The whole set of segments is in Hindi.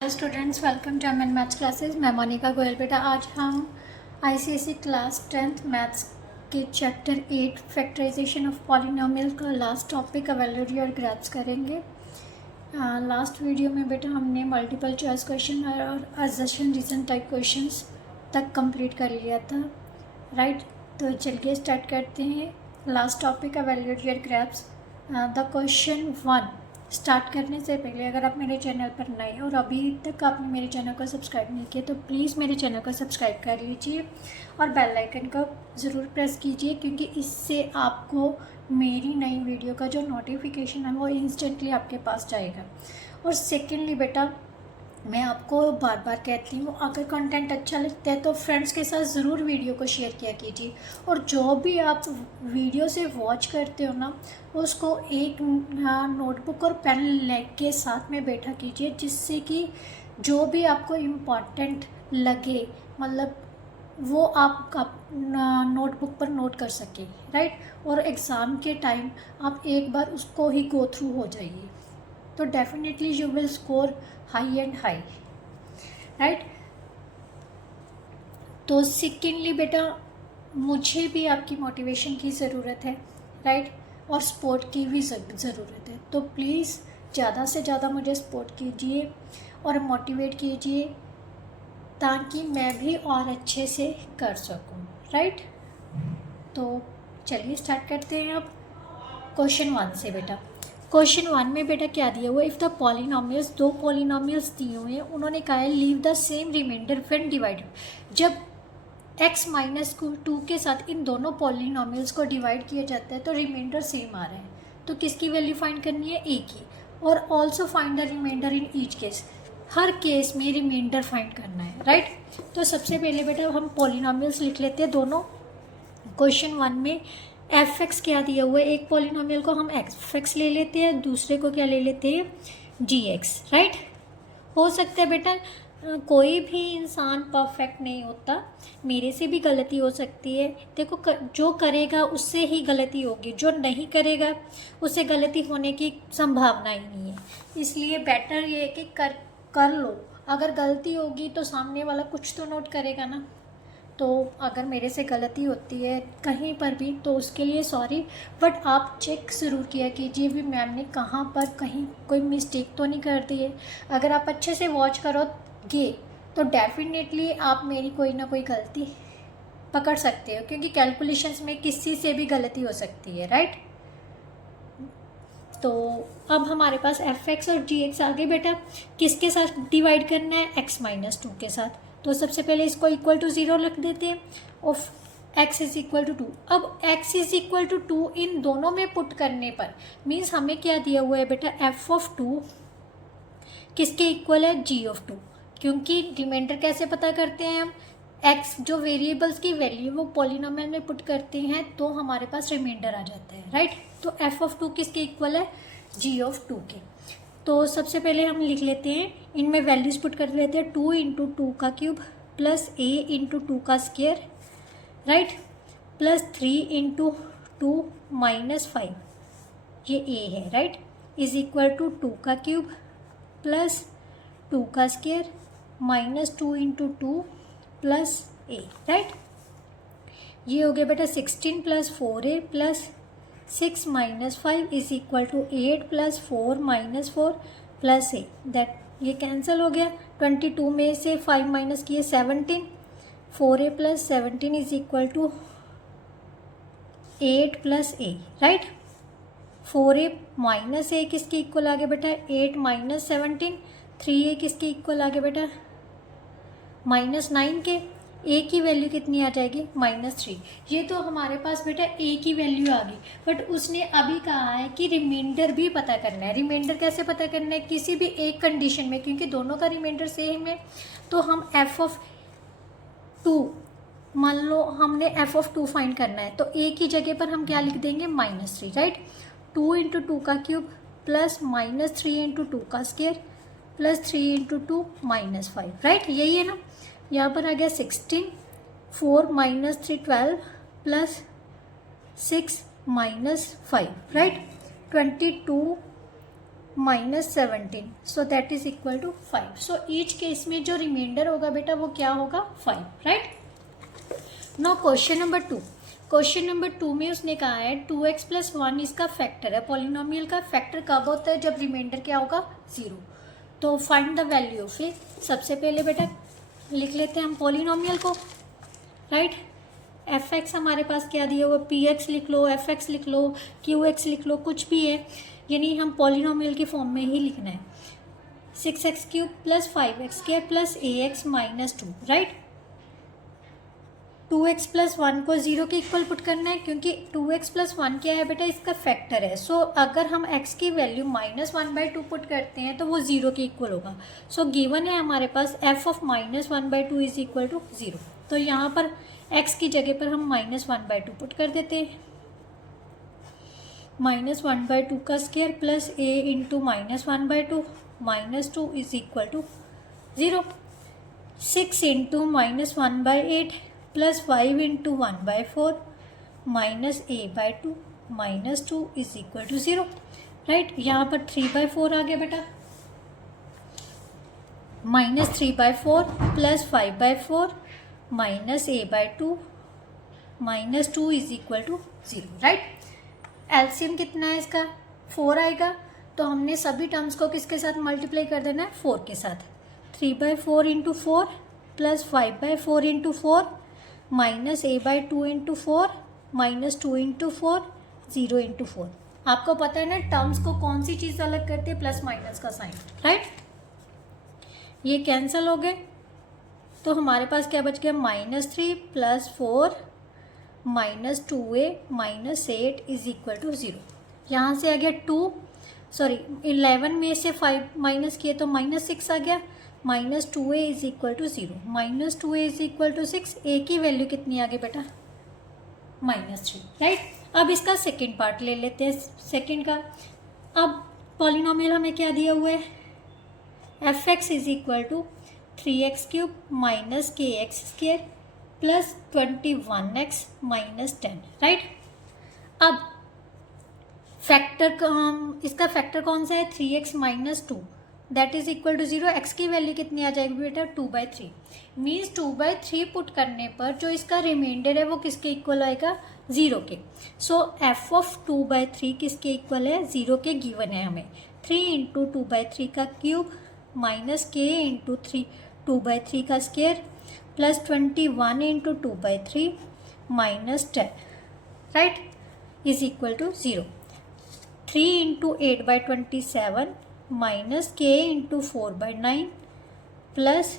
Hello students, welcome to MN maths classes. मैं मोनिका गोयल। बेटा आज हम आईसीएसई क्लास 10th मैथ्स के चैप्टर 8 फैक्टराइजेशन ऑफ पॉलिनोमियल का last topic evaluate your graphs करेंगे। लास्ट वीडियो में बेटा हमने मल्टीपल चॉइस क्वेश्चन और असम्पशन रीजन टाइप क्वेश्चंस तक कंप्लीट कर लिया था, राइट। तो चलिए स्टार्ट करते हैं। Last topic evaluate your graphs. The question 1 start करने से पहले अगर आप मेरे चैनल पर नए हैं और अभी तक आपने मेरे चैनल को सब्सक्राइब नहीं किया तो प्लीज़ मेरे चैनल को सब्सक्राइब कर लीजिए और बेल आइकन को ज़रूर प्रेस कीजिए, क्योंकि इससे आपको मेरी नई वीडियो का जो नोटिफिकेशन है वो इंस्टेंटली आपके पास जाएगा। और सेकेंडली बेटा, मैं आपको बार बार कहती हूँ, अगर कंटेंट अच्छा लगता है तो फ्रेंड्स के साथ ज़रूर वीडियो को शेयर किया कीजिए। और जो भी आप वीडियो से वॉच करते हो ना, उसको एक नोटबुक और पेन लेके साथ में बैठा कीजिए, जिससे कि जो भी आपको इम्पॉर्टेंट लगे, मतलब वो आप नोटबुक पर नोट कर सके, राइट। और एग्ज़ाम के टाइम आप एक बार उसको ही गो थ्रू हो जाइए, तो definitely you will score high and high, right. तो सेकेंडली बेटा, मुझे भी आपकी मोटिवेशन की ज़रूरत है, राइट, और सपोर्ट की भी ज़रूरत है। तो प्लीज़ ज़्यादा से ज़्यादा मुझे सपोर्ट कीजिए और मोटिवेट कीजिए, ताकि मैं भी और अच्छे से कर सकूं, राइट। तो चलिए स्टार्ट करते हैं अब क्वेश्चन 1 से। बेटा क्वेश्चन 1 में बेटा क्या दिया हुआ, इफ़ द पॉलिनोमियल्स, दो पॉलिनोमियल्स दिए हुए हैं, उन्होंने कहा है leave the same remainder when divided. जब x माइनस 2 के साथ इन दोनों पॉलिनोमियल्स को डिवाइड किया जाता है तो रिमाइंडर सेम आ रहा है, तो किसकी वैल्यू फाइंड करनी है, a की। और also find the remainder in each case, हर केस में रिमाइंडर फाइंड करना है, राइट। तो सबसे पहले बेटा हम पॉलिनोमियल्स लिख लेते हैं दोनों। क्वेश्चन 1 में एफ एक्स क्या दिया हुआ है, एक पॉलिनोमियल को हम एफ एक्स ले लेते हैं, दूसरे को क्या ले लेते हैं, जी एक्स, राइट। हो सकता है बेटा कोई भी इंसान परफेक्ट नहीं होता, मेरे से भी गलती हो सकती है। देखो जो करेगा उससे ही गलती होगी, जो नहीं करेगा उससे गलती होने की संभावना ही नहीं है। इसलिए बेटर ये है कि कर लो। अगर गलती होगी तो सामने वाला कुछ तो नोट करेगा ना। तो अगर मेरे से गलती होती है कहीं पर भी तो उसके लिए सॉरी, बट आप चेक ज़रूर किया कीजिए भी मैम ने कहाँ पर कहीं कोई मिस्टेक तो नहीं कर दी है। अगर आप अच्छे से वॉच करोगे तो डेफिनेटली आप मेरी कोई ना कोई गलती पकड़ सकते हो, क्योंकि कैलकुलेशंस में किसी से भी गलती हो सकती है, राइट। तो अब हमारे पास एफ एक्स और जी एक्स आ गए बेटा। किसके साथ डिवाइड करना है, एक्स माइनस 2 के साथ। तो सबसे पहले इसको इक्वल टू 0 रख देते हैं और x इज इक्वल टू 2। अब x इज इक्वल टू 2 इन दोनों में पुट करने पर मीन्स हमें क्या दिया हुआ है बेटा, f ऑफ 2 किसके इक्वल है, g ऑफ 2। क्योंकि रिमाइंडर कैसे पता करते हैं हम, x जो वेरिएबल्स की वैल्यू वो पॉलिनोमियल में पुट करते हैं तो हमारे पास रिमाइंडर आ जाता है, राइट। तो f ऑफ 2 किसके इक्वल है, g ऑफ 2 के। तो सबसे पहले हम लिख लेते हैं, इनमें वैल्यूज पुट कर लेते हैं, 2 इंटू 2 का क्यूब प्लस a इंटू 2 का square, right, plus 3 into 2 minus 5, ये a है, राइट, इज इक्वल टू 2 का क्यूब प्लस 2 का square minus 2 into 2 plus a, right. ये हो गया बेटा 16 plus 4a plus 6 minus 5 is equal to 8 plus 4 minus 4 plus a, that ये कैंसिल हो गया। 22 में से 5 माइनस किए 17, 4a plus 17 is equal to 8 plus a, right. 4a minus a किसके इक्वल आ गया बेटा, 8 माइनस 17। 3a किसके इक्वल आ गया बेटा, माइनस 9 के। ए की वैल्यू कितनी आ जाएगी, -3। ये तो हमारे पास बेटा ए की वैल्यू आ गई, बट उसने अभी कहा है कि रिमाइंडर भी पता करना है। रिमाइंडर कैसे पता करना है, किसी भी एक कंडीशन में, क्योंकि दोनों का रिमाइंडर सेम है। तो हम एफ ऑफ 2, मान लो हमने एफ ऑफ 2 फाइंड करना है, तो ए की जगह पर हम क्या लिख देंगे, -3, राइट। 2 इंटू 2 का क्यूब प्लस -3 इंटू 2 का square plus 3 into 2 minus 5, right, यही है ना। यहाँ पर आ गया 16, 4 minus 3 12 plus 6 minus 5, right. 22 -17, so that is equal to 5. So each case में जो रिमाइंडर होगा बेटा वो क्या होगा, 5. Right. Now question number 2. Question number 2 में उसने कहा है 2x + 1 इसका फैक्टर है. पॉलिनोमियल का फैक्टर कब होता है, जब रिमाइंडर क्या होगा, 0. तो फाइंड द वैल्यू ऑफ ए. सबसे पहले बेटा लिख लेते हैं हम पॉलिनोमियल को. राइट. f(x) हमारे पास क्या दिया हुआ, px लिख लो, f(x) लिख लो, qx लिख लो, कुछ भी है, यानी हम पॉलिनोमियल की फॉर्म में ही लिखना है. 6x³ + 5x² + ax - 2. Right. 2x + 1 को 0 के इक्वल पुट करना है, क्योंकि 2x + 1 क्या है बेटा, इसका फैक्टर है. सो अगर हम x की वैल्यू -1/2 पुट करते हैं तो वो 0 के इक्वल होगा. सो गिवन है हमारे पास f of -1/2 is equal to 0. तो यहाँ पर x की जगह पर हम -1/2 पुट कर देते हैं. -1/2 का square plus a into -1/2 -2 is equal to 0. 6 into -1/8 plus 5 into 1/4 minus a/2 -2 is equal to 0. Right. यहाँ पर 3/4 आ गया बेटा. -3/4 plus 5/4 minus a/2 -2 is equal to 0. Right. LCM कितना है इसका, 4 आएगा. तो हमने सभी टर्म्स को किसके साथ मल्टीप्लाई कर देना है, 4 के साथ. 3/4 into 4 plus 5/4 into 4 minus a/2 into 4 -2 into 4 0 into 4. आपको पता है ना टर्म्स को कौन सी चीज़ अलग करती है, प्लस माइनस का साइन. राइट. ये कैंसिल हो गए तो हमारे पास क्या बच गया, -3 + 4 -2a -8 इज इक्वल टू 0. यहाँ से आ गया 11 में से 5 माइनस किए तो -6 आ गया. -2a is equal to 0. -2a is equal to 6. a की वैल्यू कितनी आ गई बेटा, -3. राइट. अब इसका सेकेंड पार्ट ले लेते हैं. सेकेंड का अब पॉलिनोमियल हमें क्या दिया हुआ है, f(x) is equal to 3x³ - kx² plus 21x - 10. Right. अब फैक्टर का इसका फैक्टर कौन सा है, 3x - 2 that is equal to 0. X की वैल्यू कितनी आ जाएगी बेटा, 2/3. मीन्स 2/3 पुट करने पर जो इसका रिमाइंडर है वो किसके इक्वल आएगा, 0 के. सो f ऑफ 2/3 किसके इक्वल है, 0 के गिवन है हमें. 3 इंटू 2/3 का क्यूब माइनस k इंटू 2/3 का square plus 21 into 2/3 minus 10. Right. Is equal to 0. 3 into 8/27 minus k into 4/9 plus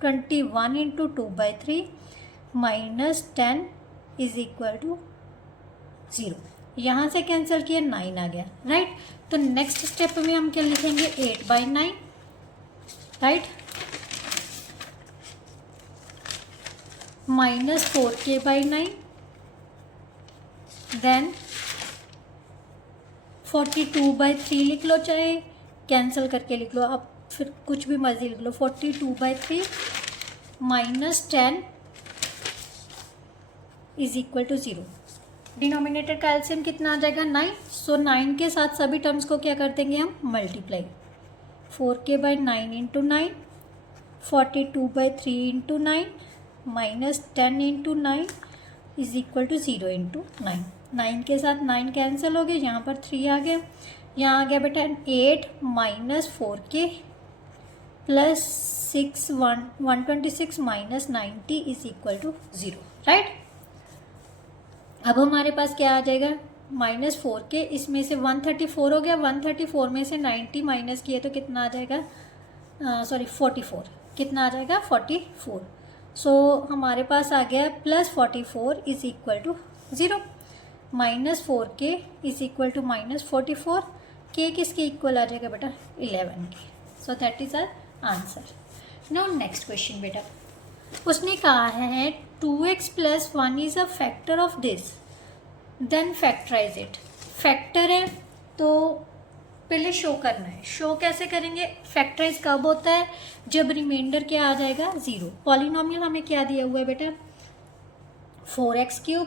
21 into 2/3 minus 10 is equal to 0. यहाँ से कैंसिल किया, 9 आ गया. राइट. तो नेक्स्ट स्टेप में हम क्या लिखेंगे, 8/9. राइट. माइनस 4k/9 देन 42/3 लिख लो, चाहे कैंसिल करके लिख लो, आप फिर कुछ भी मर्जी लिख लो. 42/3 minus 10 is equal to 0. Denominator का एलसीएम कितना आ जाएगा, 9. सो 9 के साथ सभी टर्म्स को क्या कर देंगे हम, multiply. 4k/9 into 9 42/3 into 9 minus 10 into 9 is equal to 0 into 9. 9 के साथ 9 कैंसिल हो गए, यहाँ पर 3 आ गया. यहाँ आ गया बेटा 8 minus 4k plus 126 minus 90 is equal to 0. Right. अब हमारे पास क्या आ जाएगा, -4k, इसमें से 134 हो गया. 134 में से 90 माइनस किए तो कितना आ जाएगा, 44. कितना आ जाएगा, 44. सो हमारे पास आ गया +44 is equal to 0. -4k is equal to -44. k किसके इक्वल आ जाएगा बेटा, 11 के. So that is our answer. Now next question बेटा, उसने कहा है 2x + 1 is a factor of this, then factorise it. Factor है तो पहले शो करना है. शो कैसे करेंगे, फैक्टराइज कब होता है, जब रिमाइंडर क्या आ जाएगा, 0. पॉलिनोमियल हमें क्या दिया हुआ है बेटा, 4x³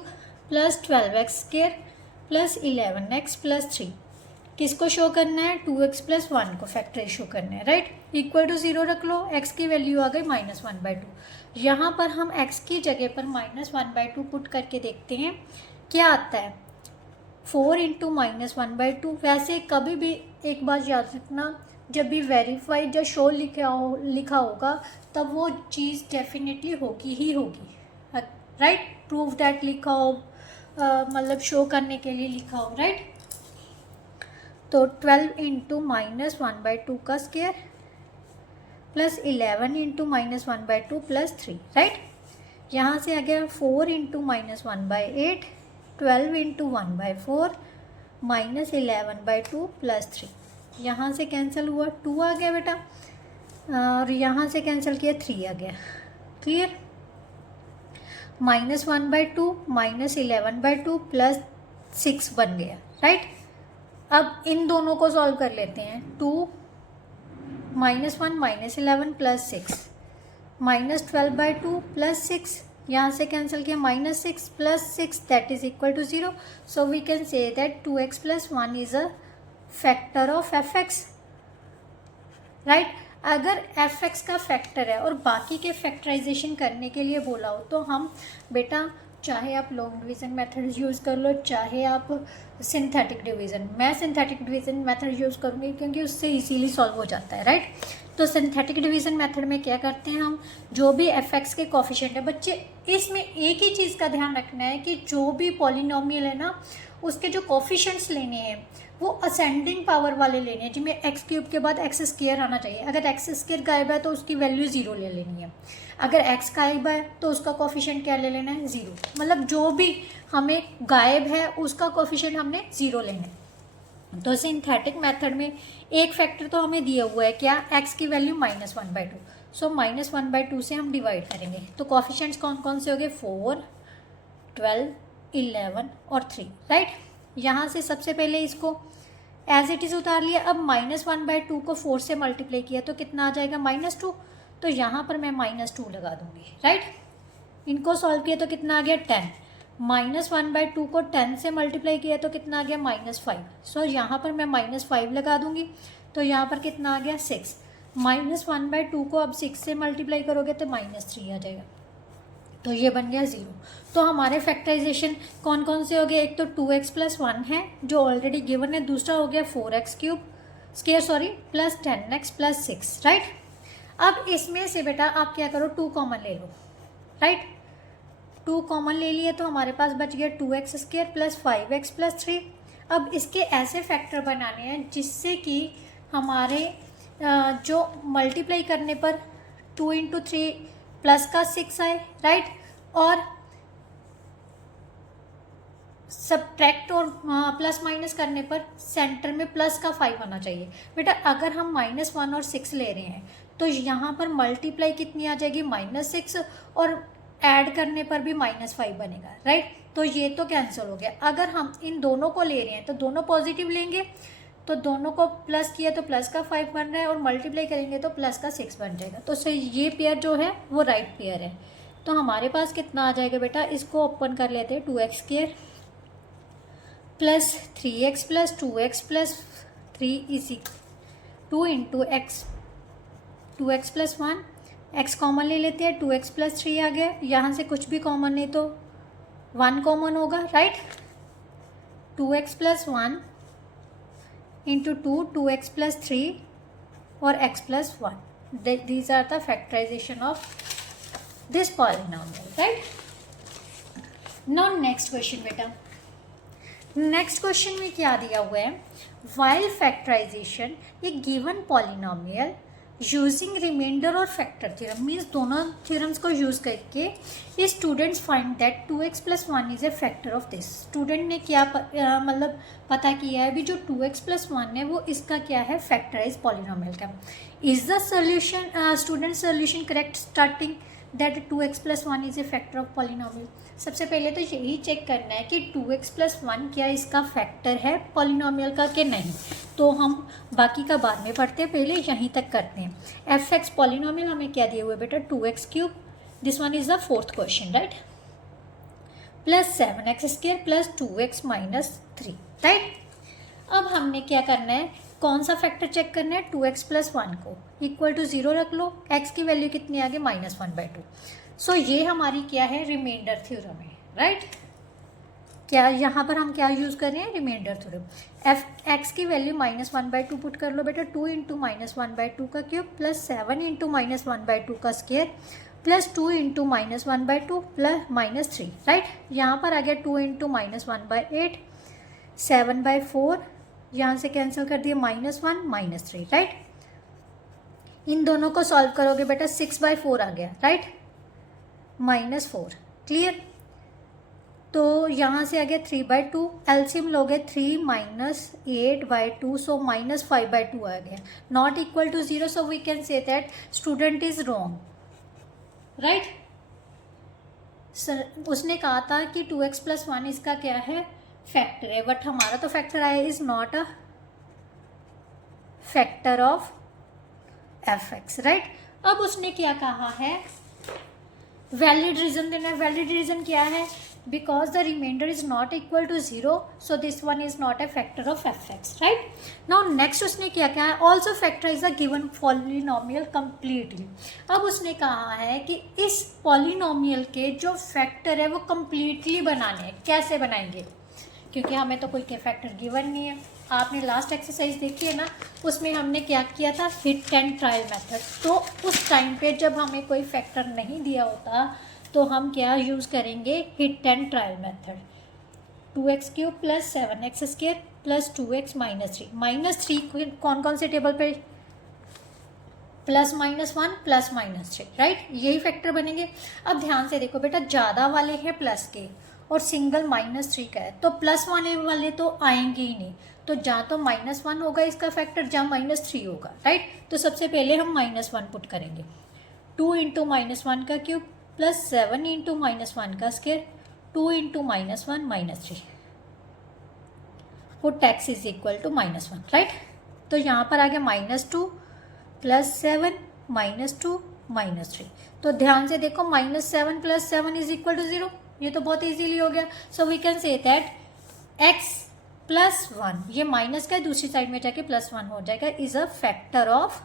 plus 12x² plus 11x plus 3. किसको शो करना है, 2x प्लस 1 को फैक्टराइज शो करना है, राइट। इक्वल टू 0 रख लो, x की वैल्यू आ गई -1/2। यहाँ पर हम x की जगह पर -1/2 पुट करके देखते हैं क्या आता है, 4 इंटू -1/2। वैसे कभी भी एक बात याद रखना, जब भी वेरीफाइड या शो लिखा होगा तब वो चीज़ डेफिनेटली होगी ही होगी, राइट। प्रूव दैट लिखा हो, मतलब शो करने के लिए लिखा हो, राइट। तो 12 इंटू -1/2 का square plus 11 into -1/2 plus 3, right. यहाँ से आ गया 4 इंटू -1/8, 12 इंटू 1/4 -11/2 प्लस 3। यहाँ से कैंसिल हुआ, 2 आ गया बेटा, और यहाँ से कैंसिल किया, 3 आ गया। क्लियर। -1/2 -11/2 प्लस 6 बन गया, राइट। अब इन दोनों को सॉल्व कर लेते हैं। 2 -1 -11 प्लस 6 -12/2 प्लस 6, यहाँ से कैंसिल किया, -6 plus 6 that is equal to 0। So we can say that 2x plus 1 is a factor of fx, right. अगर fx का फैक्टर है और बाकी के फैक्टराइजेशन करने के लिए बोला हो तो हम बेटा, चाहे आप लॉन्ग डिवीज़न मेथड यूज़ कर लो, चाहे आप सिंथेटिक डिवीज़न, मैं सिंथेटिक डिवीज़न मेथड यूज़ करूँगी क्योंकि उससे इजीली सॉल्व हो जाता है, राइट। तो सिंथेटिक डिवीज़न मेथड में क्या करते हैं हम, जो भी fx के कोफिशिएंट है, बच्चे इसमें एक ही चीज़ का ध्यान रखना है कि जो भी पॉलिनोमियल है ना, उसके जो कोफिशिएंट्स लेने हैं वो असेंडिंग पावर वाले लेने हैं, जिनमें एक्स क्यूब के बाद एक्स स्क्वायर आना चाहिए। अगर एक्स स्क्वायर गायब है तो उसकी वैल्यू 0 ले लेनी है। अगर एक्स गायब है तो उसका कोफिशिएंट क्या ले लेना है, 0। मतलब जो भी हमें गायब है उसका कोफिशिएंट हमने 0 लेना है। तो सिंथेटिक मेथड में एक फैक्टर तो हमें दिया हुआ है, क्या, एक्स की वैल्यू -1/2। सो -1/2 से हम डिवाइड करेंगे तो कोफिशिएंट्स कौन कौन से हो गए, 4, 12, 11 और 3, राइट। यहाँ से सबसे पहले इसको एज इट इज़ उतार लिया। अब -1/2 को 4 से मल्टीप्लाई किया तो कितना आ जाएगा, -2। तो यहाँ पर मैं -2 लगा दूंगी, राइट। इनको सॉल्व किया तो कितना आ गया, 10। -1/2 को 10 से मल्टीप्लाई किया तो कितना आ गया, -5। सो यहाँ पर मैं -5 लगा दूंगी तो यहाँ पर कितना आ गया, 6। -1/2 को अब 6 से मल्टीप्लाई करोगे तो -3 आ जाएगा, तो ये बन गया 0। तो हमारे फैक्टराइजेशन कौन कौन से हो गए, एक तो 2x प्लस 1 है जो ऑलरेडी गिवन है, दूसरा हो गया 4x cube square plus 10x plus 6, right. अब इसमें से बेटा आप क्या करो, 2 कॉमन ले लो, राइट। 2 कॉमन ले लिए तो हमारे पास बच गया 2x square plus 5x plus 3। अब इसके ऐसे फैक्टर बनाने हैं जिससे कि हमारे जो मल्टीप्लाई करने पर 2 इंटू 3 प्लस का 6 आए, राइट। और सब्ट्रैक्ट और प्लस माइनस करने पर सेंटर में प्लस का 5 आना चाहिए। बेटा अगर हम -1 और 6 ले रहे हैं तो यहाँ पर मल्टीप्लाई कितनी आ जाएगी, -6, और ऐड करने पर भी -5 बनेगा, राइट। तो ये तो कैंसिल हो गया। अगर हम इन दोनों को ले रहे हैं तो दोनों पॉजिटिव लेंगे, तो दोनों को प्लस किया तो प्लस का 5 बन रहा है, और मल्टीप्लाई करेंगे तो प्लस का 6 बन जाएगा। तो सही ये पेयर जो है वो राइट पेयर है। तो हमारे पास कितना आ जाएगा बेटा, इसको ओपन कर लेते हैं, 2x square plus 3x plus 2x plus 3 इसी 2 into x, 2x plus 1, x common ले लेते हैं, 2x प्लस 3 आ गया। यहाँ से कुछ भी कॉमन नहीं तो 1 कॉमन होगा, right. 2x plus 1 into 2, 2x plus 3 और x plus 1। These are the factorisation of this polynomial, right. Now next question बेटा, नेक्स्ट क्वेश्चन में क्या दिया हुआ है, while factorisation a given polynomial using remainder और फैक्टर थ्योरम, मीन्स दोनों थ्योरम्स को यूज़ करके students find that 2x plus 1 is a factor of this. Student ने क्या मतलब पता किया है, अभी जो 2x प्लस 1 है वो इसका क्या है, फैक्टराइज पॉलिनोमियल का। Is the solution student solution correct starting that 2x plus 1 is a factor of polynomial. सबसे पहले तो यही चेक करना है कि 2x प्लस 1 क्या इसका फैक्टर है पॉलिनोमियल का कि नहीं। तो हम बाकी का बाद में पढ़ते हैं, पहले यहीं तक करते हैं। fx पॉलिनोमियल हमें क्या दिए हुए बेटा, 2x cube, this one is the 4th question, right, plus 7x square plus 2x minus 3, right. अब हमने क्या करना है, कौन सा फैक्टर चेक करना है, 2x + 1 को इक्वल टू 0 रख लो, x की वैल्यू कितनी आ गई -1/2। सो ये हमारी क्या है, रिमाइंडर थ्योरम है, राइट। क्या यहाँ पर हम क्या यूज़ कर रहे हैं, रिमाइंडर थ्योरम। x की वैल्यू -1/2 पुट कर लो बेटा, 2 × -1/2 का क्यूब प्लस 7 × -1/2 का स्क्वायर प्लस 2 × -1/2 प्लस -3, राइट। यहाँ पर आ गया 2 × -1/8, 7/4, यहाँ से कैंसिल कर दिया -1 -3, राइट। इन दोनों को सॉल्व करोगे बेटा 6/4 आ गया, राइट, -4, क्लियर। तो यहाँ से आ गया 3/2, एलसीएम लोगे 3 - 8/2, सो -5/2 आ गया, not equal to 0, so we can say that student is wrong, right. उसने कहा था कि 2x + 1 इसका क्या है, फैक्टर है, बट हमारा तो फैक्टर आया is not a factor of fx, right. अब उसने क्या कहा है, वैलिड रीजन देना है। वैलिड रीजन क्या है, because the remainder is not equal to 0, so this one is not a factor of fx, right. Now next उसने क्या कहा है, also factorise the given polynomial completely. अब उसने कहा है कि इस पॉलिनोमियल के जो फैक्टर है वो कंप्लीटली बनाने हैं। कैसे बनाएंगे, क्योंकि हमें तो कोई के फैक्टर गिवन नहीं है। आपने लास्ट एक्सरसाइज देखी है ना, उसमें हमने क्या किया था, हिट एंड ट्रायल मेथड। तो उस टाइम पे जब हमें कोई फैक्टर नहीं दिया होता तो हम क्या यूज़ करेंगे, hit and trial method. 2x³ + 7x² + 2x - 3 -3 कौन कौन से टेबल पे, +-1 +-3, राइट, यही फैक्टर बनेंगे। अब ध्यान से देखो बेटा, ज़्यादा वाले हैं प्लस के और सिंगल -3 का है, तो प्लस वाले तो आएंगे ही नहीं, तो जहाँ तो -1 होगा इसका फैक्टर, जहाँ -3 होगा, राइट। तो सबसे पहले हम -1 पुट करेंगे, 2 × -1 का क्यूब प्लस 7 × -1 का square, 2 × -1 -3, put x is equal to -1, right. तो यहाँ पर आ गया -2 + 7 -2 -3। तो ध्यान से देखो, -7 + 7 इज इक्वल टू 0, ये तो बहुत इजीली हो गया। So we can say that x + 1, ये माइनस का दूसरी साइड में जाके +1 हो जाएगा, is a factor of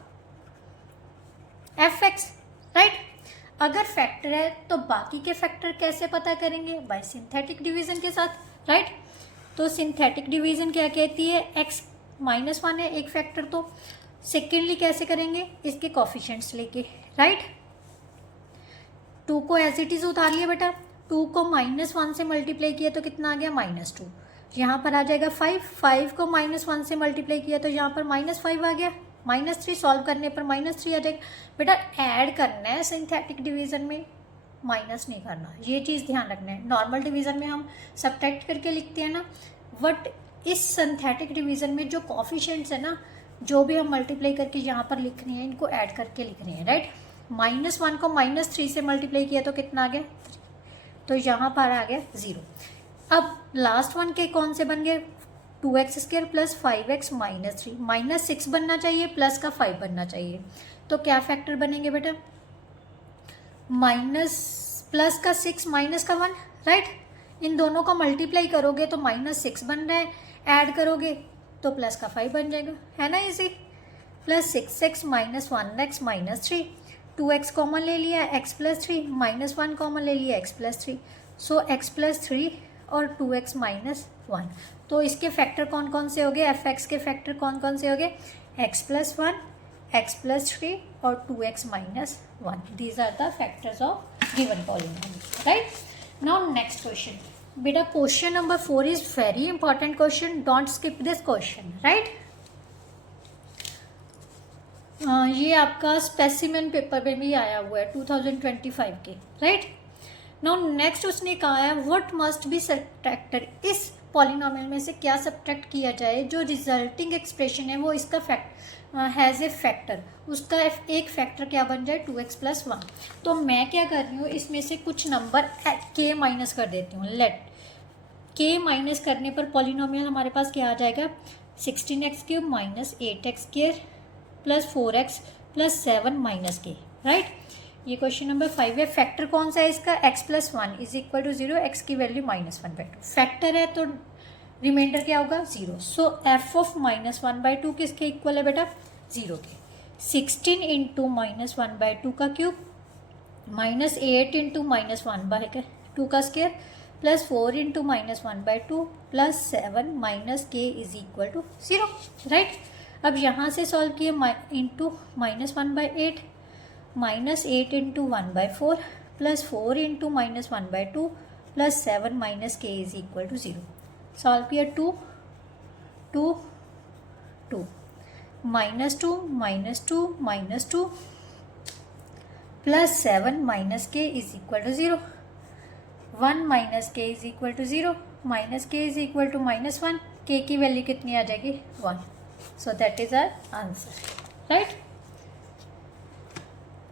fx, right. अगर फैक्टर है तो बाकी के फैक्टर कैसे पता करेंगे, बाय सिंथेटिक डिवीजन के साथ, राइट। तो सिंथेटिक डिवीजन क्या कहती है, x -1 है एक फैक्टर, तो सेकेंडली कैसे करेंगे, इसके कोफिशिएंट्स लेके, राइट। 2 को एज इट इज उतार लिया बेटा, 2 को -1 से मल्टीप्लाई किया तो कितना आ गया, -2। यहाँ पर आ जाएगा 5 को -1 से मल्टीप्लाई किया तो यहाँ पर -5 आ गया, -3 सॉल्व करने पर -3 आ जाएगा। बेटा ऐड करना है सिंथेटिक डिवीजन में, माइनस नहीं करना, ये चीज़ ध्यान रखना है। नॉर्मल डिवीजन में हम सब्ट्रैक्ट करके लिखते हैं ना, बट इस सिंथेटिक डिवीजन में जो कोफिशिएंट्स है ना, जो भी हम मल्टीप्लाई करके यहाँ पर लिखने हैं, इनको ऐड करके लिखने हैं, राइट। -1 को -3 से मल्टीप्लाई किया तो कितना आ गया, 3, तो यहाँ पर आ गया 0। अब लास्ट वन के कौन से बन गए, 2x² + 5x - 3, -6 बनना चाहिए, प्लस का 5 बनना चाहिए, तो क्या फैक्टर बनेंगे बेटा, प्लस का 6 माइनस का 1, राइट। इन दोनों को मल्टीप्लाई करोगे तो -6 बन रहा है, ऐड करोगे तो प्लस का 5 बन जाएगा, है ना easy. Plus 6x - 1x - 3, 2x common ले लिया, x + 3, -1 कॉमन ले लिया, x + 3, सो x + 3 और 2x - 1। तो इसके फैक्टर कौन कौन से हो गए, fx के फैक्टर कौन कौन से हो गए, x + 1, x + 3 और 2x - 1। These are the factors of given polynomial, right. Now next question बेटा, question number 4 is very important question, don't skip this question, right. ये आपका स्पेसिमेन पेपर में भी आया हुआ है 2025 के, राइट। नाउ नेक्स्ट उसने कहा है व्हाट मस्ट बी सब्ट्रैक्टेड, इस पॉलिनोमियल में से क्या सब्ट्रैक्ट किया जाए जो रिजल्टिंग एक्सप्रेशन है वो इसका हैज़ ए फैक्टर, उसका एक फैक्टर क्या बन जाए, 2x + 1। तो मैं क्या कर रही हूँ, इसमें से कुछ नंबर k माइनस कर देती हूँ, लेट k माइनस करने पर पॉलिनोमियल हमारे पास क्या आ जाएगा, 16x³ - 8x² + 4x + 7 - k, right. ये क्वेश्चन नंबर 5 है। फैक्टर कौन सा है इसका, x + 1 = 0, x की वैल्यू -1/2। फैक्टर है तो रिमाइंडर क्या होगा 0। सो एफ ऑफ -1/2 किसके इक्वल है बेटा 0 के। 16 इंटू -1/2 का क्यूब -8 इंटू -1/2 का square plus 4 into -1/2 plus 7 minus के इज इक्वल टू 0, राइट। अब यहाँ से सॉल्व किए into -1/8 -8 into 1/4 plus 4 into -1/2 plus 7 minus के इज इक्वल टू 0। सॉल्व किया 2 2 2 -2 -2 -2 प्लस 7 माइनस के इज इक्वल टू 0। 1 माइनस के इज इक्वल टू 0 माइनस के इज इक्वल टू -1। के की वैल्यू कितनी आ जाएगी 1। So that is our answer, right.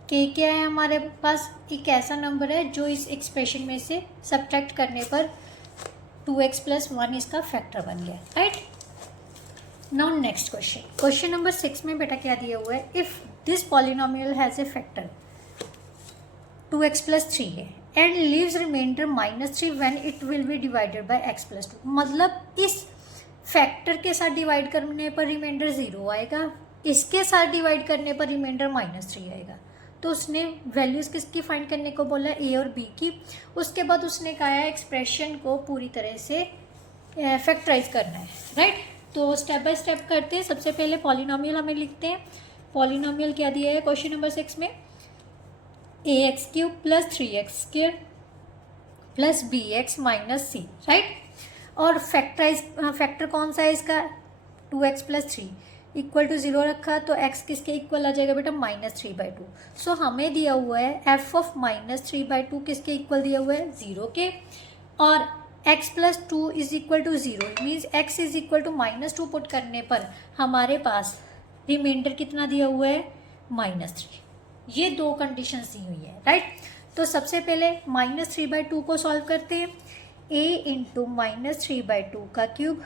के क्या है हमारे पास, एक ऐसा नंबर है जो इस एक्सप्रेशन में से सब्ट्रैक्ट करने पर 2x + 1 इसका फैक्टर बन गया, right. Now next question number 6 में बेटा क्या दिया हुआ है, if this polynomial has a factor 2x + 3 है and leaves remainder -3 when it will be divided by x + 2। मतलब इस फैक्टर के साथ डिवाइड करने पर रिमाइंडर 0 आएगा, इसके साथ डिवाइड करने पर रिमाइंडर -3 आएगा। तो उसने वैल्यूज़ किसकी फाइंड करने को बोला, ए और बी की। उसके बाद उसने कहा है एक्सप्रेशन को पूरी तरह से फैक्टराइज करना है, राइट। तो स्टेप बाय स्टेप करते हैं। सबसे पहले पॉलिनोमियल हमें लिखते हैं। पॉलिनोमियल क्या दिया है क्वेश्चन नंबर 6 में, ax³ + 3x² + bx - c, right. और फैक्टर कौन सा है इसका, 2x + 3 इक्वल टू 0 रखा, तो x किसके इक्वल आ जाएगा बेटा -3/2। सो हमें दिया हुआ है f ऑफ -3/2 किसके इक्वल दिया हुआ है 0 के, और x + 2 is equal to 0 means x is equal to -2 put करने पर हमारे पास रिमाइंडर कितना दिया हुआ है -3। ये दो कंडीशंस दी हुई है, राइट। तो सबसे पहले -3/2 को सॉल्व करते हैं। a इंटू -3/2 का क्यूब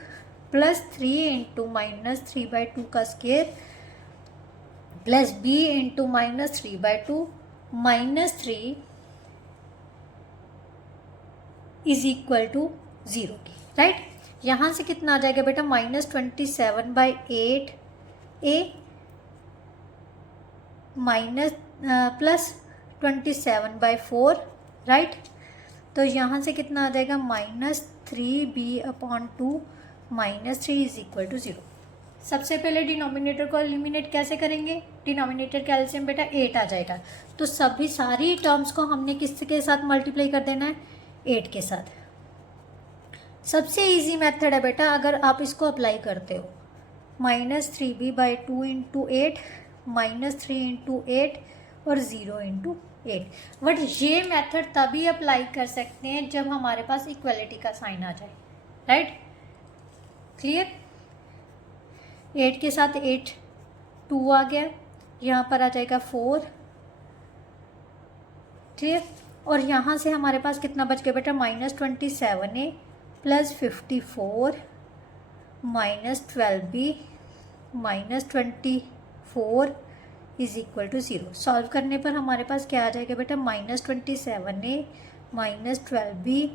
प्लस 3 इंटू -3/2 का square plus b into -3/2 -3 is equal to 0 की, राइट। यहाँ से कितना आ जाएगा बेटा -27/8 a प्लस 27/4, राइट। तो यहाँ से कितना आ जाएगा -3b/2 -3 इज इक्वल टू 0। सबसे पहले डिनोमिनेटर को एलिमिनेट कैसे करेंगे, डिनोमिनेटर का एलसीएम बेटा 8 आ जाएगा। तो सारी टर्म्स को हमने किसके साथ मल्टीप्लाई कर देना है 8 के साथ। सबसे इजी मेथड है बेटा, अगर आप इसको अप्लाई करते हो -3b/2 इंटू 8 -3 इंटू 8 और 0 इंटू 8। बट ये मेथड तभी अप्लाई कर सकते हैं जब हमारे पास इक्वलिटी का साइन आ जाए, राइट। क्लियर, 8 के साथ 8 2 आ गया, यहाँ पर आ जाएगा 4, क्लियर। और यहाँ से हमारे पास कितना बच गया बेटा -27a plus 54 -12b -24 is equal to 0। Solve करने पर हमारे पास क्या आ जाएगा बेटा -27a -12b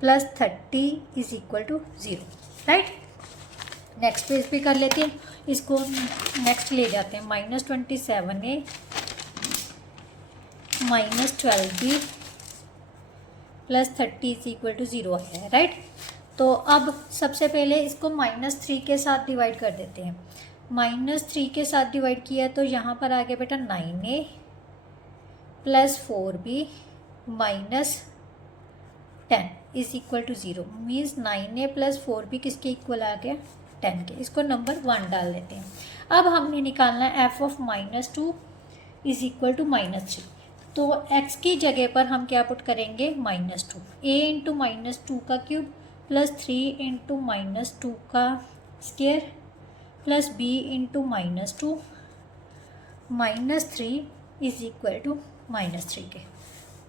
plus 30 is equal to 0, right. Next page पे कर लेते हैं, इसको नेक्स्ट ले जाते हैं। -27a -12b plus 30 is equal to 0 आता है, राइट। तो अब सबसे पहले इसको -3 के साथ डिवाइड कर देते हैं। -3 के साथ डिवाइड किया तो यहाँ पर आ गया बेटा 9a plus 4b -10 is equal to 0 means 9a plus 4b किसके इक्वल आ गया 10 के। इसको नंबर 1 डाल देते हैं। अब हमने निकालना है f of -2 is equal to -3। तो x की जगह पर हम क्या पुट करेंगे -2, a इंटू -2 का क्यूब प्लस 3 इंटू -2 का square plus b into -2 -3 is equal to -3 के।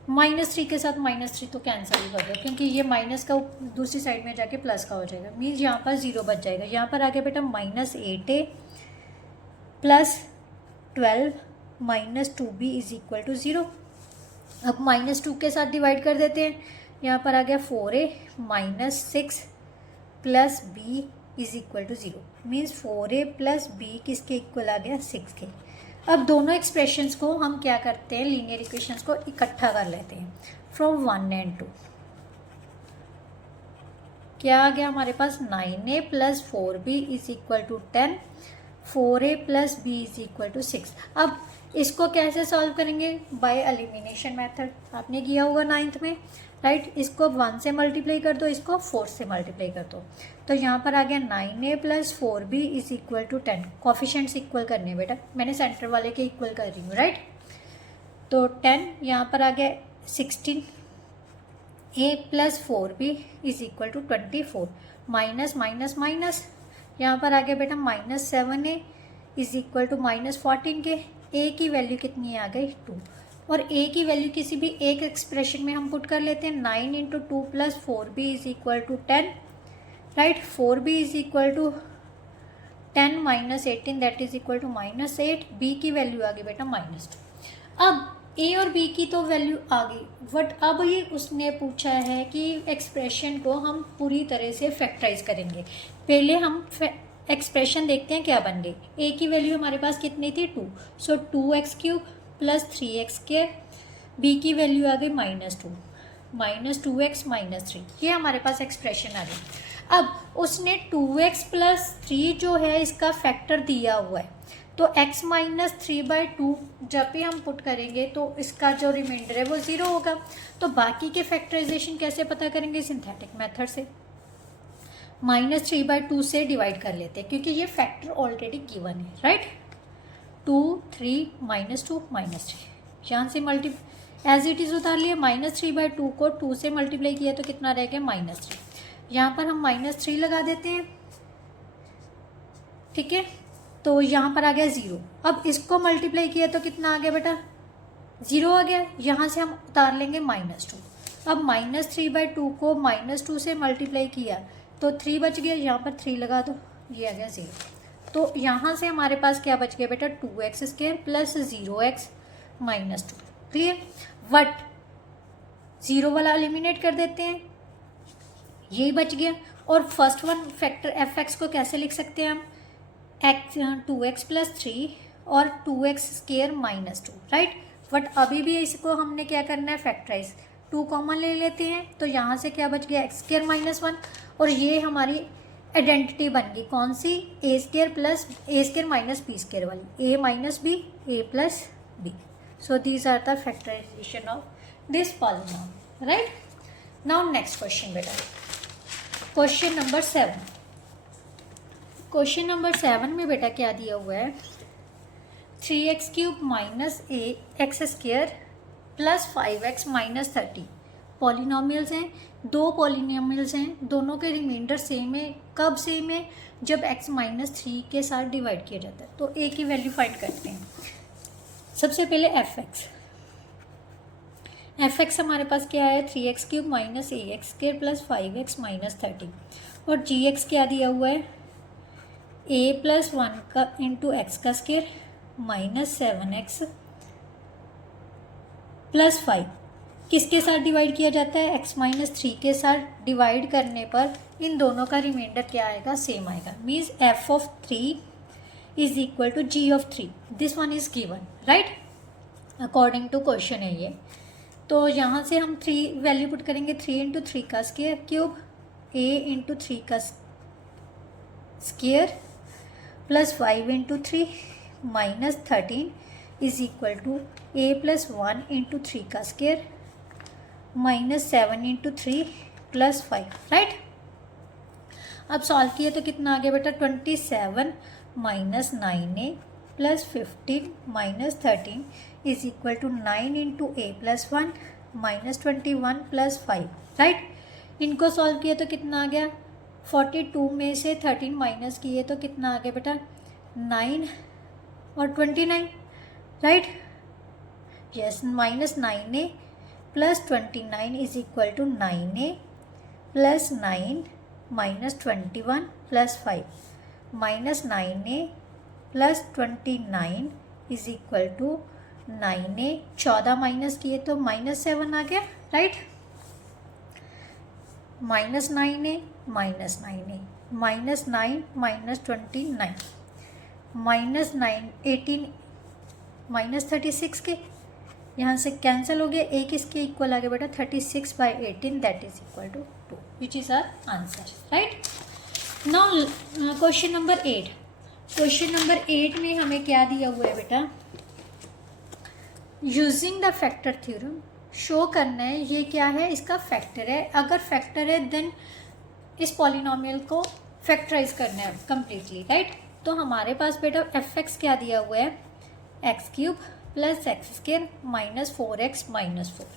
-3 के साथ -3 तो कैंसिल ही कर दो, क्योंकि ये माइनस का दूसरी साइड में जाके प्लस का हो जाएगा, मीन्स यहाँ पर 0 बच जाएगा। यहाँ पर आ गया बेटा -8a plus 12 -2b is equal to 0। अब -2 के साथ डिवाइड कर देते हैं। यहाँ पर आ गया 4a -6 plus b is equal to 0, means 4a plus b किसके इक्वल आ गया 6k। अब दोनों एक्सप्रेशंस को हम क्या करते हैं, लीनियर इक्वेशंस को इकट्ठा कर लेते हैं फ्रॉम 1 एंड 2। क्या आ गया हमारे पास 9a plus 4b is equal to 10, 4a plus b is equal to 6। अब इसको कैसे सॉल्व करेंगे, बाय एलिमिनेशन मेथड, आपने किया होगा 9th में, राइट। इसको 1 से मल्टीप्लाई कर दो, इसको 4 से मल्टीप्लाई कर दो, तो यहाँ पर आ गया 9a plus 4b is equal to 10। Coefficients equal करने बेटा, मैंने सेंटर वाले के इक्वल कर रही हूँ, राइट। तो 10 यहाँ पर आ गया 16, a plus 4b is equal to 24, minus minus minus, यहाँ पर आ गया बेटा minus 7a is equal to minus 14k। a की वैल्यू कितनी आ गई 2, और a की वैल्यू किसी भी एक एक्सप्रेशन में हम पुट कर लेते हैं। 9 into 2 plus 4b is equal to 10, right. 4b is equal to 10 minus 18 that is equal to minus 8। b की वैल्यू आ गई बेटा माइनस 2। अब a और b की तो वैल्यू आ गई, बट अब ये उसने पूछा है कि एक्सप्रेशन को हम पूरी तरह से फैक्टराइज करेंगे। पहले हम एक्सप्रेशन देखते हैं क्या बन गई। a की वैल्यू हमारे पास कितनी थी 2, सो 2x cube plus 3x square. b की वैल्यू आ गई -2, -2x -3, ये हमारे पास एक्सप्रेशन आ गई। अब उसने 2x प्लस 3 जो है इसका फैक्टर दिया हुआ है, तो x माइनस 3/2 जब भी हम पुट करेंगे तो इसका जो रिमाइंडर है वो 0 होगा। तो बाकी के फैक्टराइजेशन कैसे पता करेंगे, सिंथेटिक मेथड से, -3/2 से डिवाइड कर लेते हैं, क्योंकि ये फैक्टर ऑलरेडी गिवन है, राइट। 2 3 -2 -3, यहाँ से एज इट इज़ उतार लिया। -3/2 को 2 से मल्टीप्लाई किया तो कितना रह गया -3, यहाँ पर हम -3 लगा देते हैं, ठीक है। तो यहाँ पर आ गया 0। अब इसको मल्टीप्लाई किया तो कितना आ गया बेटा 0 आ गया, यहाँ से हम उतार लेंगे -2। अब -3/2 को -2 से मल्टीप्लाई किया तो 3 बच गया, यहाँ पर 3 लगा दो, ये आ गया 0। तो यहाँ से हमारे पास क्या बच गया बेटा 2x square plus 0x -2, clear. But 0 वाला एलिमिनेट कर देते हैं, यही बच गया। और फर्स्ट वन फैक्टर fx को कैसे लिख सकते हैं हम, 2x प्लस 3 और 2x स्क्वायर -2, राइट। बट अभी भी इसको हमने क्या करना है फैक्टराइज, 2 कॉमन ले लेते हैं, तो यहाँ से क्या बच गया x स्क्वायर -1, और ये हमारी आइडेंटिटी बन गई कौन सी, a square minus b square वाली, a minus b a plus b। So these are the factorisation of this polynomial, right. Now next question बेटा, क्वेश्चन नंबर 7। क्वेश्चन नंबर 7 में बेटा क्या दिया हुआ है, 3x cube minus x square plus 5x minus 30 polynomials हैं। 2 पॉलिनॉमियल्स हैं, दोनों के रिमाइंडर सेम है। कब सेम है, जब x -3 के साथ डिवाइड किया जाता है। तो a की वैल्यू फाइंड करते हैं। सबसे पहले fx हमारे पास क्या है, 3x cube minus ax square plus 5x minus 30, और gx क्या दिया हुआ है, a प्लस 1 का इंटू एक्स का स्क्वायर माइनस 7x प्लस 5 किसके साथ डिवाइड किया जाता है, x -3 के साथ डिवाइड करने पर इन दोनों का रिमाइंडर क्या आएगा, सेम आएगा। Means f of 3 is equal to g of 3, this one is given, right, according to question है ये। तो यहाँ से हम 3 वैल्यू पुट करेंगे, 3 इंटू 3 का स्क्वायर क्यूब, a इंटू 3 का square plus 5 into 3 minus 13 is equal to a plus 1 into 3 का square minus 7 into 3 plus 5, right. अब सॉल्व किए तो कितना आ गया बेटा 27 माइनस 9a plus 15 minus 13 is equal to 9 into a plus 1 minus 21 plus 5, right. इनको सॉल्व किया तो कितना आ गया, 42 में से 13 माइनस किए तो कितना आ गया बेटा 9 और 29, right. Yes, minus 9a plus 29 is equal to 9a plus 9 minus 21 plus 5, minus 9a plus 29 is equal to 9a, 14 minus किए तो -7 आ गया, राइट। -9 है, -9 है, -9 -29, -9 18 -36 के यहाँ से कैंसिल हो गया, एक इसके इक्वल आ गया बेटा 36/18 that is equal to 2 which is our answer, right. Now question number 8। Question number 8 में हमें क्या दिया हुआ है बेटा, using the factor theorem show करना है ये क्या है, इसका फैक्टर है। अगर फैक्टर है देन इस पॉलिनोमियल को फैक्टराइज करना है कम्प्लीटली, राइट। तो हमारे पास बेटा f(x) क्या दिया हुआ है, x³ + x² - 4x - 4,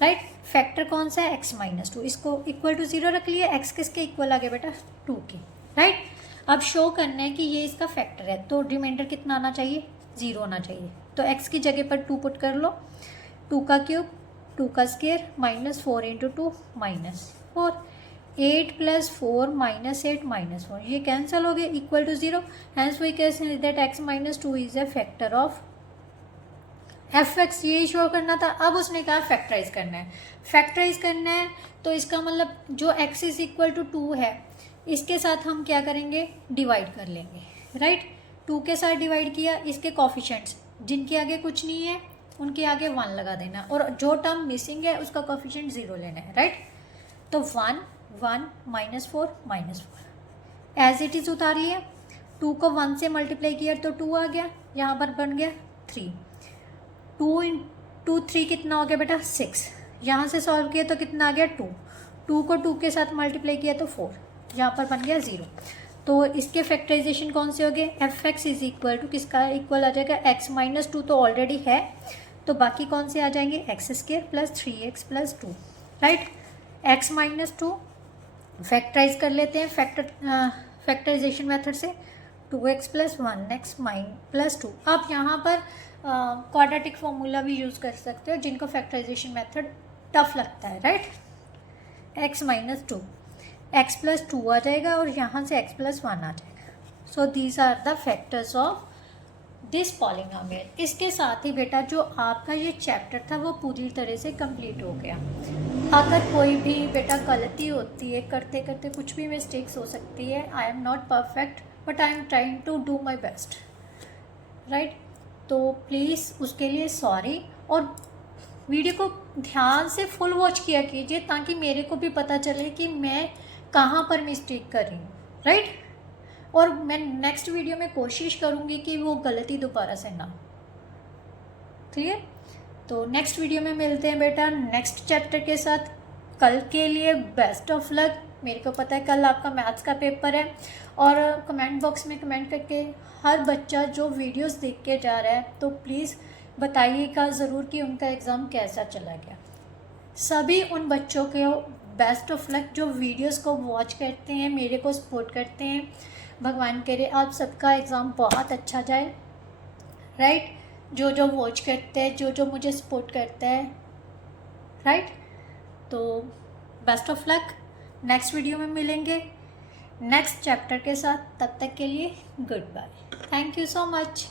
right. Factor कौन सा है, x - 2, इसको इक्वल टू 0 रख लिया, x किसके इक्वल आ गया बेटा 2 के, राइट। अब शो करना है कि ये इसका फैक्टर है, तो रिमाइंडर कितना आना चाहिए, 0 आना चाहिए। तो x की जगह पर 2 पुट कर लो, 2 का क्यूब 2 का स्क्वायर -4 × 2 -4, 8 + 4 -8 -4, ये कैंसिल हो गए, equal to 0। Hence we can say that x - 2 is a factor of f(x), ये शो करना था। अब उसने कहा फैक्टराइज करना है। फैक्टराइज करना है तो इसका मतलब जो x इज इक्वल टू 2 है इसके साथ हम क्या करेंगे, डिवाइड कर लेंगे, राइट। 2 के साथ डिवाइड किया, इसके कोफिशिएंट्स जिनके आगे कुछ नहीं है उनके आगे 1 लगा देना, और जो टर्म मिसिंग है उसका कोफिशिएंट 0 लेना है, राइट। तो 1 1 -4 -4 एज इट इज़ उतार लिया। 2 को 1 से मल्टीप्लाई किया तो 2 आ गया, यहाँ पर बन गया 3। 2 × 3 कितना हो गया बेटा 6, यहाँ से सॉल्व किया तो कितना आ गया 2। 2 को 2 के साथ मल्टीप्लाई किया तो 4, यहाँ पर बन गया 0। तो इसके फैक्टराइजेशन कौन से हो गए, f(x) इज इक्वल टू किसका इक्वल आ जाएगा, x - 2 तो ऑलरेडी है, तो बाकी कौन से आ जाएंगे, x² + 3x + 2, right. x - 2 factorise कर लेते हैं फैक्टराइजेशन मेथड से, 2x + 1x + 2। आप यहाँ पर क्वाड्रेटिक फॉर्मूला भी यूज़ कर सकते हो जिनको फैक्टराइजेशन मेथड टफ लगता है, राइट। x - 2 x + 2 आ जाएगा और यहाँ से x + 1 आ जाएगा। So these are the factors of this polynomial. इसके साथ ही बेटा जो आपका ये चैप्टर था वो पूरी तरह से कंप्लीट हो गया। अगर कोई भी बेटा गलती होती है, करते करते कुछ भी मिस्टेक्स हो सकती है, I am not perfect but I am trying to do my best, right. तो प्लीज़ उसके लिए सॉरी, और वीडियो को ध्यान से फुल वॉच किया कीजिए ताकि मेरे को भी पता चले कि मैं कहाँ पर मिस्टेक कर रही हूँ, राइट। और मैं नेक्स्ट वीडियो में कोशिश करूँगी कि वो गलती दोबारा से ना हो, क्लियर। तो नेक्स्ट वीडियो में मिलते हैं बेटा नेक्स्ट चैप्टर के साथ। कल के लिए बेस्ट ऑफ लक। मेरे को पता है कल आपका मैथ्स का पेपर है, और कमेंट बॉक्स में कमेंट करके हर बच्चा जो वीडियोस देख के जा रहा है तो प्लीज़ बताइएगा ज़रूर कि उनका एग्ज़ाम कैसा चला गया। सभी उन बच्चों को बेस्ट ऑफ लक जो वीडियोस को वॉच करते हैं, मेरे को सपोर्ट करते हैं। भगवान करे आप सबका एग्ज़ाम बहुत अच्छा जाए, राइट। जो जो वॉच करते हैं, जो जो मुझे सपोर्ट करता है, राइट। तो best of luck. Next video में मिलेंगे नेक्स्ट चैप्टर के साथ, तब तक के लिए goodbye. Thank you so much.